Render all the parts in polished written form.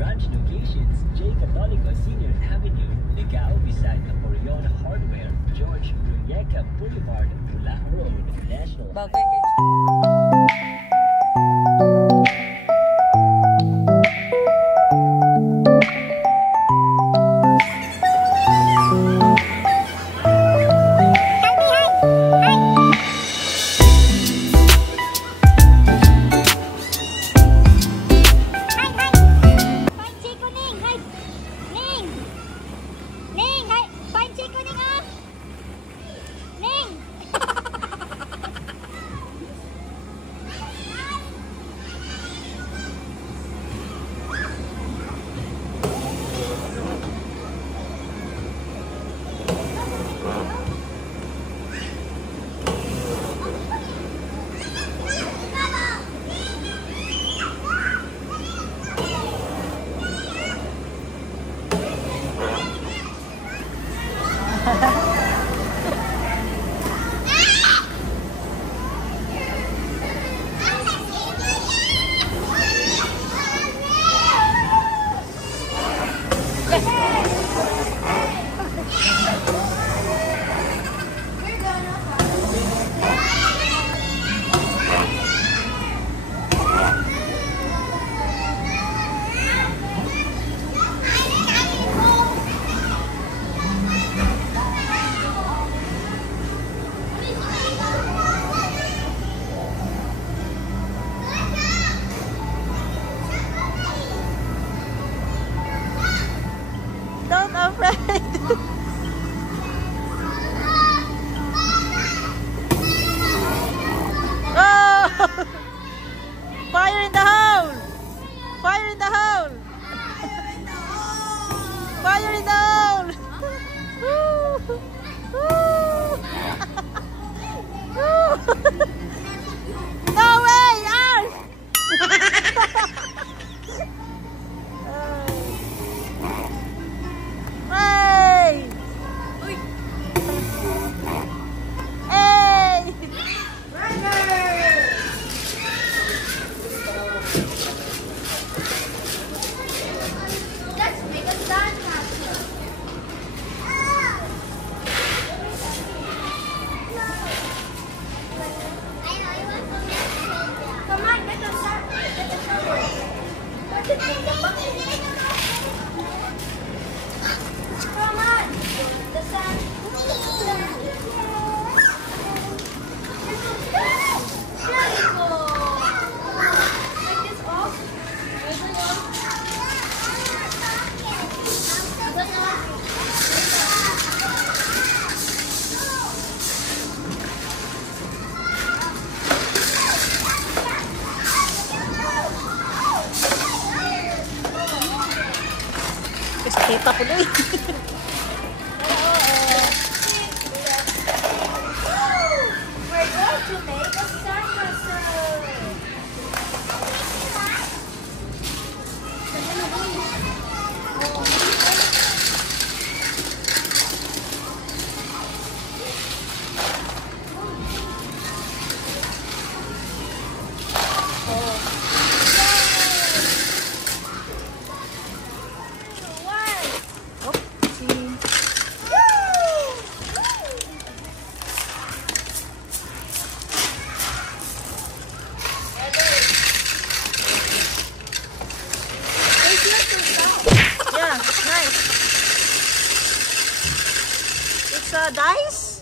branch locations: J. Catolico Senior Avenue, Ligao beside Caporion Hardware, George Bruyeca Boulevard, Pula Road, National Fire in the hole! Fire in the hole! Fire in the hole! No way! Ours! Hey! Hey! Let's make a sandcastle. Come on, get the shovel. Come on, the sand. Take this off. Kita po doon. We're going to make a sandcastle. Yeah, nice. It's dice?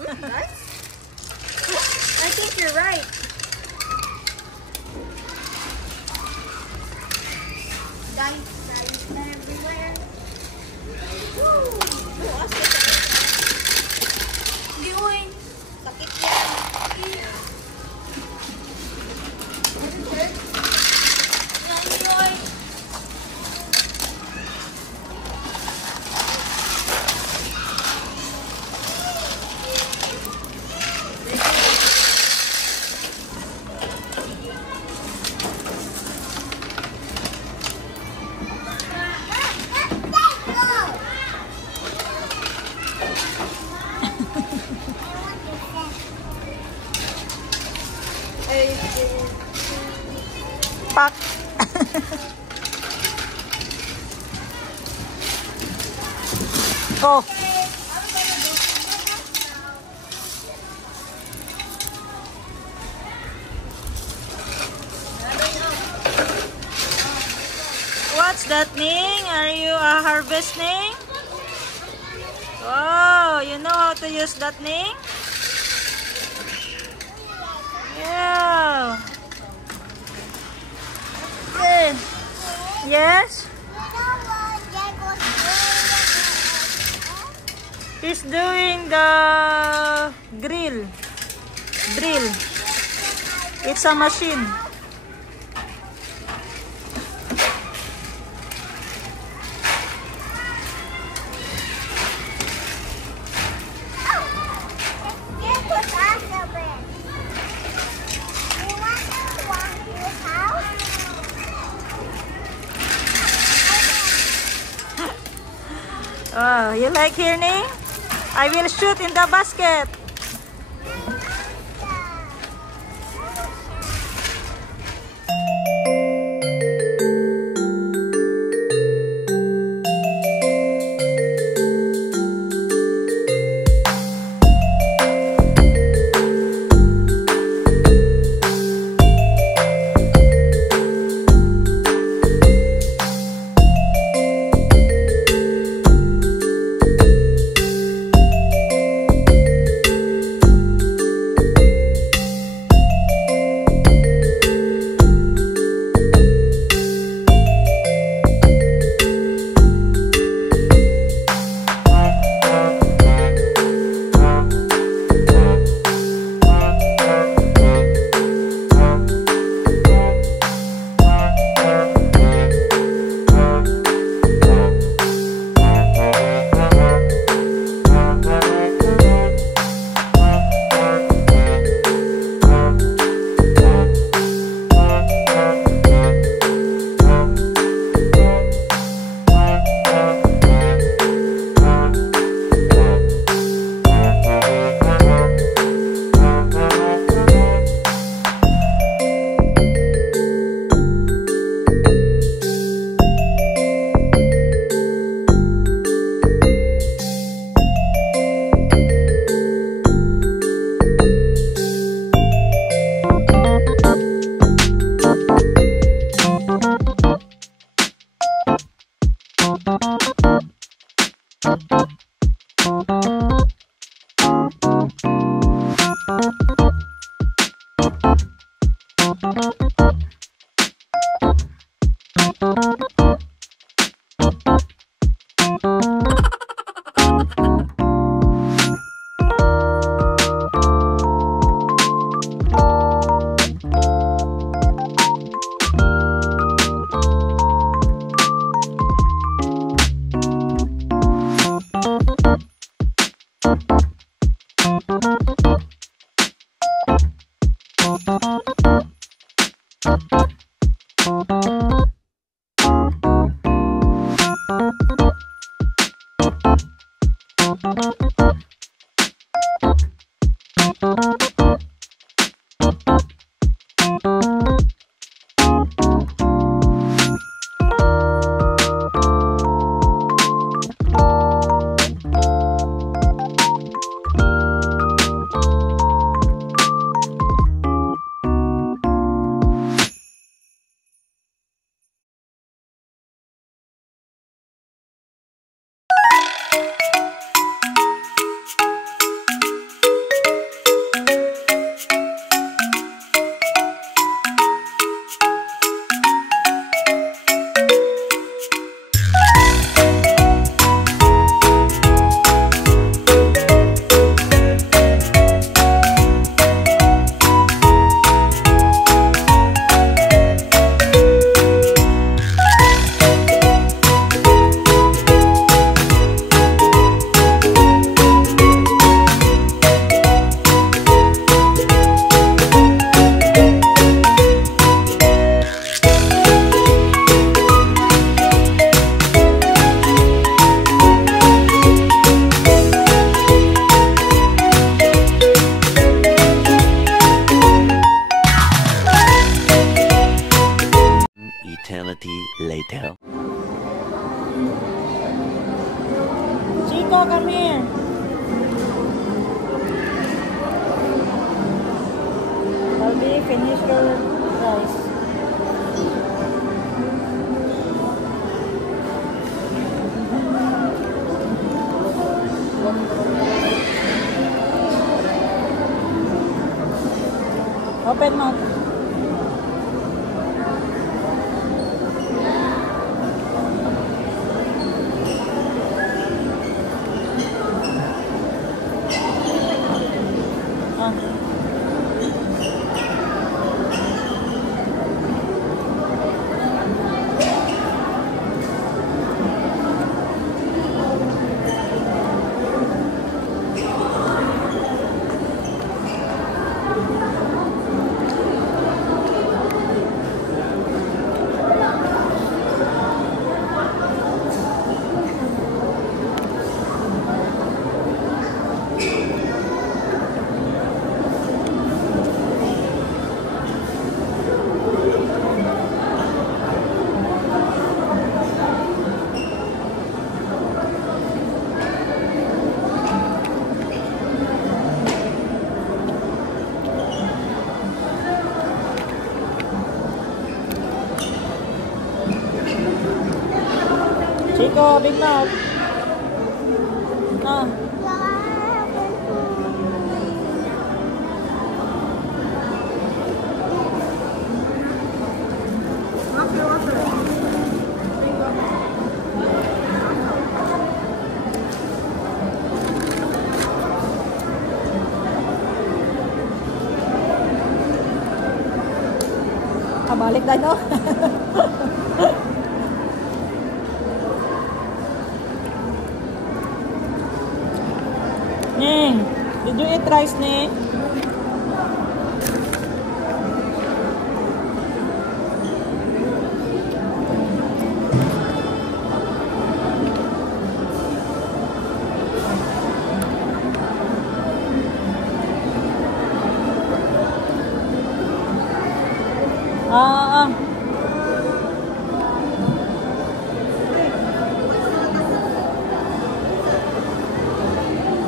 Nice. I think you're right. Dice everywhere. Woo! Gawin. Sakit yan. Enjoy. Pak. Go. What's that, Ning? Are you harvesting? Oh, you know how to use that, Ning? Yeah. Yes? He's doing the drill. It's a machine. Oh, you like hearing? I will shoot in the basket. Eternity later. Chico, come here. Barbie, finish your rice. Open mouth. Chico, big mouth. Ah. Balik na, no? Neng, did you eat rice, Neng?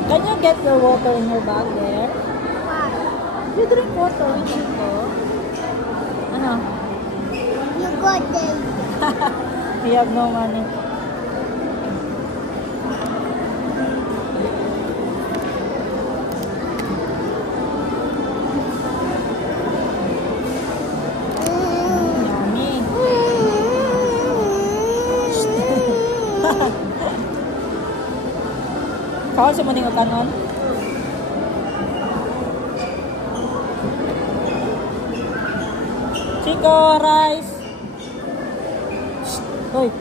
Can you get your water in your bag there? You drink water with Chico. Ano? You got them. You have no money. Yummy. Kau sa muning kanon? Chico, rice. Hoy.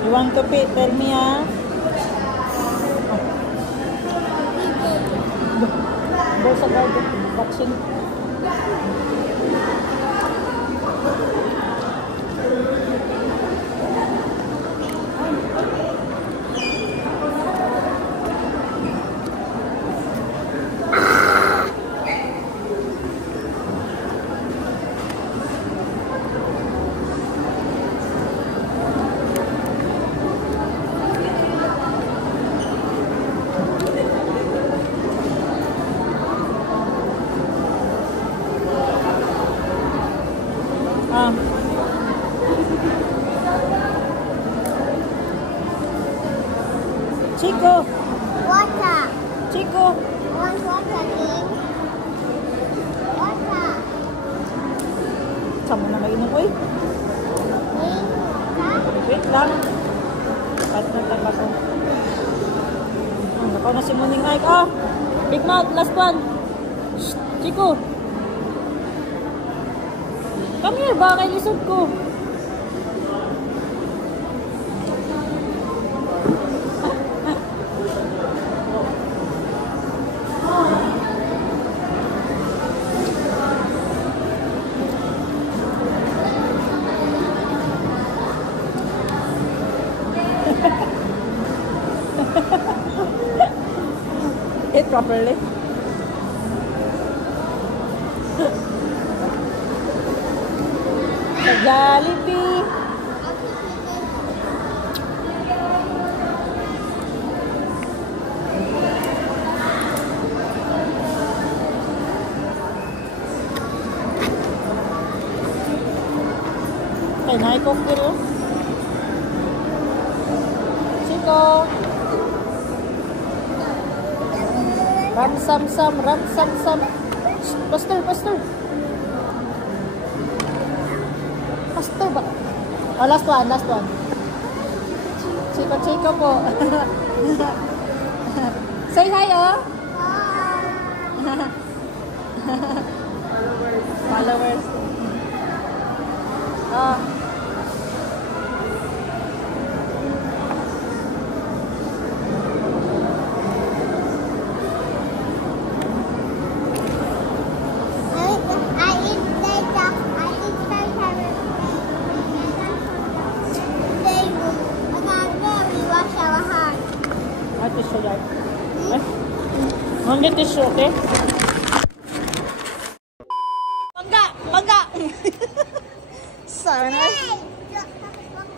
You want to pee? Tell me, ah. Go sa garden. Boxing. Chico. Water. Chico. Want water, King? Water. Saan mo na mainom? Uy. King, water. Wait lang. At nagtaka ko. Nakaw na si Muning Ike. Oh! Big mouth, last one. Shh, Chico. Come here, baka kay lisod ko. Eat properly. Jollibee. Okay, naikokil. Chico. Ram-sam-sam. Pastor. Pastor ba? Oh, last one. Chico po. Say hi, oh. Followers. Oh. Tissue yan. Only tissue, okay? Bangga! Sana.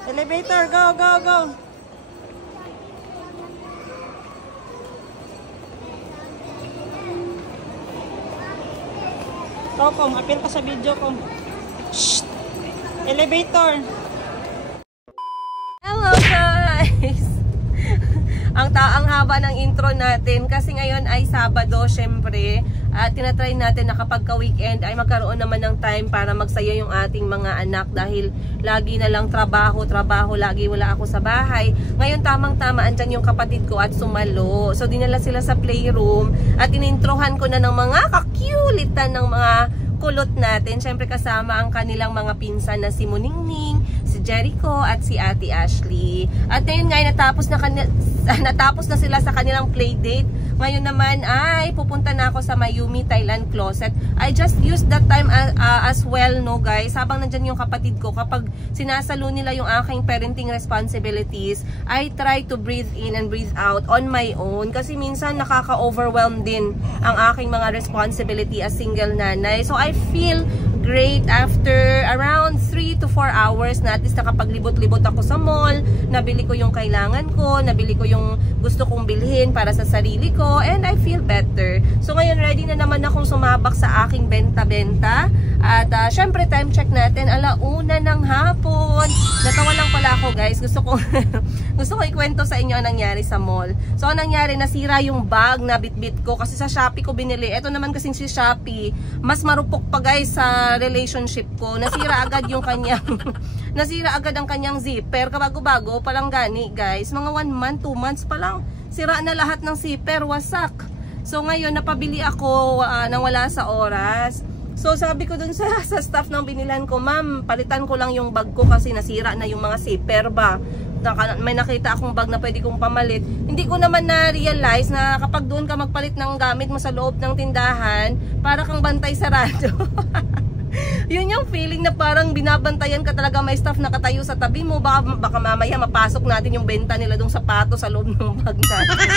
Elevator, go! Kom, appeal ka sa video ko. Shh! Elevator! Hello guys! Ang haba ng intro natin kasi ngayon ay Sabado syempre at tinatry natin na kapag ka-weekend ay magkaroon naman ng time para magsaya yung ating mga anak dahil lagi na lang trabaho, lagi wala ako sa bahay. Ngayon tamang-tama andyan yung kapatid ko at sumalo. So dinala sila sa playroom at inintrohan ko na ng mga kakulitan ng mga kulot natin. Syempre kasama ang kanilang mga pinsan na si Muningning, si Jericho at si Ate Ashley. At ngayon nga natapos na sila sa kanilang playdate. Ngayon naman ay pupunta na ako sa Mayumi Thailand Closet. I just used that time as well, no guys. Habang nandyan yung kapatid ko, kapag sinasalo nila yung aking parenting responsibilities, I try to breathe in and breathe out on my own. Kasi minsan nakaka-overwhelm din ang aking mga responsibility as single nanay. So I feel great after around 3 to 4 hours na at least nakapaglibot-libot ako sa mall, nabili ko yung kailangan ko, nabili ko yung gusto kong bilhin para sa sarili ko, and I feel better. So ngayon ready na naman akong sumabak sa aking benta-benta at syempre time check natin, 1:00 ng hapon. Natawa lang pala ako guys, gusto ko ikwento sa inyo ang nangyari sa mall. So ang nangyari, nasira yung bag na bitbit ko kasi sa Shopee ko binili. Ito naman kasing si Shopee, mas marupok pa guys sa relationship ko. Nasira agad yung kanyang nasira agad ang kanyang zipper. Kabago-bago pa lang gani guys, mga 1 month, 2 months pa lang sira na lahat ng zipper, wasak. So ngayon napabili ako nang wala sa oras. So sabi ko dun sa staff ng binilan ko, ma'am, palitan ko lang yung bag ko kasi nasira na yung mga zipper ba. May nakita akong bag na pwede kong pamalit. Hindi ko naman na-realize na kapag doon ka magpalit ng gamit mo sa loob ng tindahan, para kang bantay sarado. Yun yung feeling na parang binabantayan ka talaga, may staff na katayo sa tabi mo, baka mamaya mapasok natin yung benta nila dong sapato sa loob ng bag natin.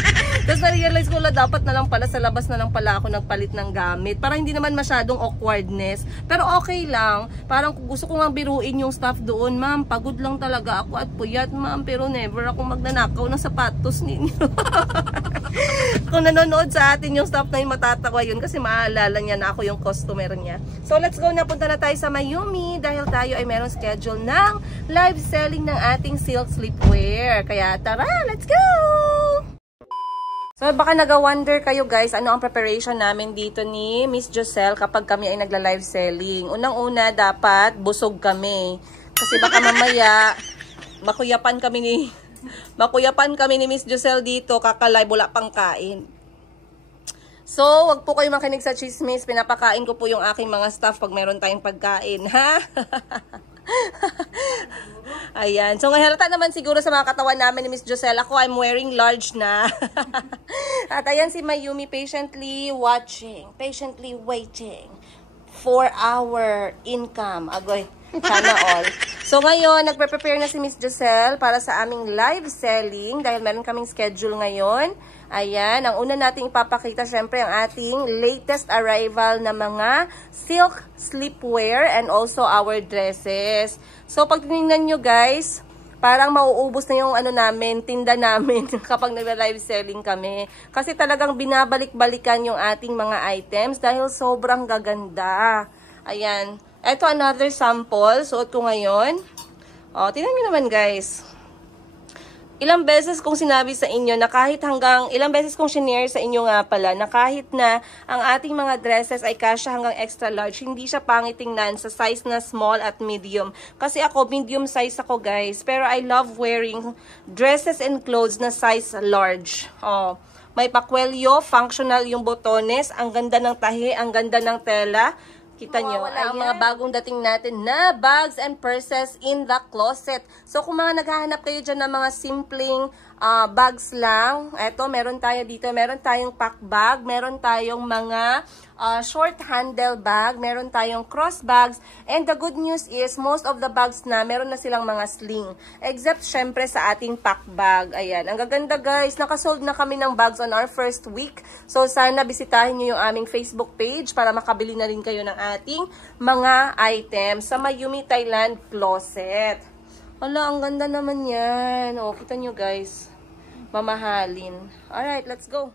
Tapos na-realize ko na dapat na lang pala sa labas na lang pala ako nagpalit ng gamit para hindi naman masyadong awkwardness, pero okay lang. Parang gusto ko nga biruin yung staff doon, ma'am, pagod lang talaga ako at puyat ma'am, pero never akong magnanakaw ng sapatos ninyo. Kung nanonood sa atin yung staff na yun, matatawa yun kasi maalala niya na ako yung customer niya. So let's go na, punta na tayo sa Mayumi dahil tayo ay merong schedule ng live selling ng ating silk sleepwear. Kaya tara, let's go! So baka naga-wonder kayo guys, ano ang preparation namin dito ni Miss Joselle kapag kami ay nagla-live selling. Unang-una, dapat busog kami. Kasi baka mamaya makuyapan kami ni Miss Joselle dito, kaka-live wala pang kain. So, wag po kayo makinig sa chismis. Pinapakain ko po yung aking mga staff pag meron tayong pagkain, ha? Ayan. So, halata naman siguro sa mga katawan namin ni Miss Joselle. Ako, I'm wearing large na. At ayan si Mayumi patiently watching, patiently waiting for our income. Agoy, sana all. So, ngayon, nagpe-prepare na si Miss Joselle para sa aming live selling dahil meron kaming schedule ngayon. Ayan, ang una nating ipapakita syempre ang ating latest arrival na mga silk sleepwear and also our dresses. So pag tinignan nyo guys, parang mauubos na yung tinda namin kapag nagla-live selling kami. Kasi talagang binabalik-balikan yung ating mga items dahil sobrang gaganda. Ayan. Ito another sample. Suot ko ngayon. O, tingnan nyo naman guys. Ilang beses kong sinabi sa inyo na ilang beses kong shinare sa inyo nga pala na kahit na ang ating mga dresses ay kasya hanggang extra large, hindi siya pangit tingnan sa size na small at medium. Kasi ako, medium size ako guys. Pero I love wearing dresses and clothes na size large. Oh, may pakwelyo, functional yung botones, ang ganda ng tahi, ang ganda ng tela. Kita nyo, ay mga bagong dating natin na bags and purses in the closet. So, kung mga naghahanap kayo dyan ng mga simpleng bags lang, eto, meron tayo dito, meron tayong pack bag, meron tayong mga short handle bag, meron tayong cross bags, and the good news is, most of the bags na, meron na silang mga sling. Except, syempre, sa ating pack bag. Ayan, ang gaganda guys, nakasold na kami ng bags on our first week. So, sana bisitahin nyo yung aming Facebook page para makabili na rin kayo ng ating mga items sa Mayumi Thailand Closet. Hala, ang ganda naman yan. O, kita nyo guys. Mamahalin. Alright, let's go.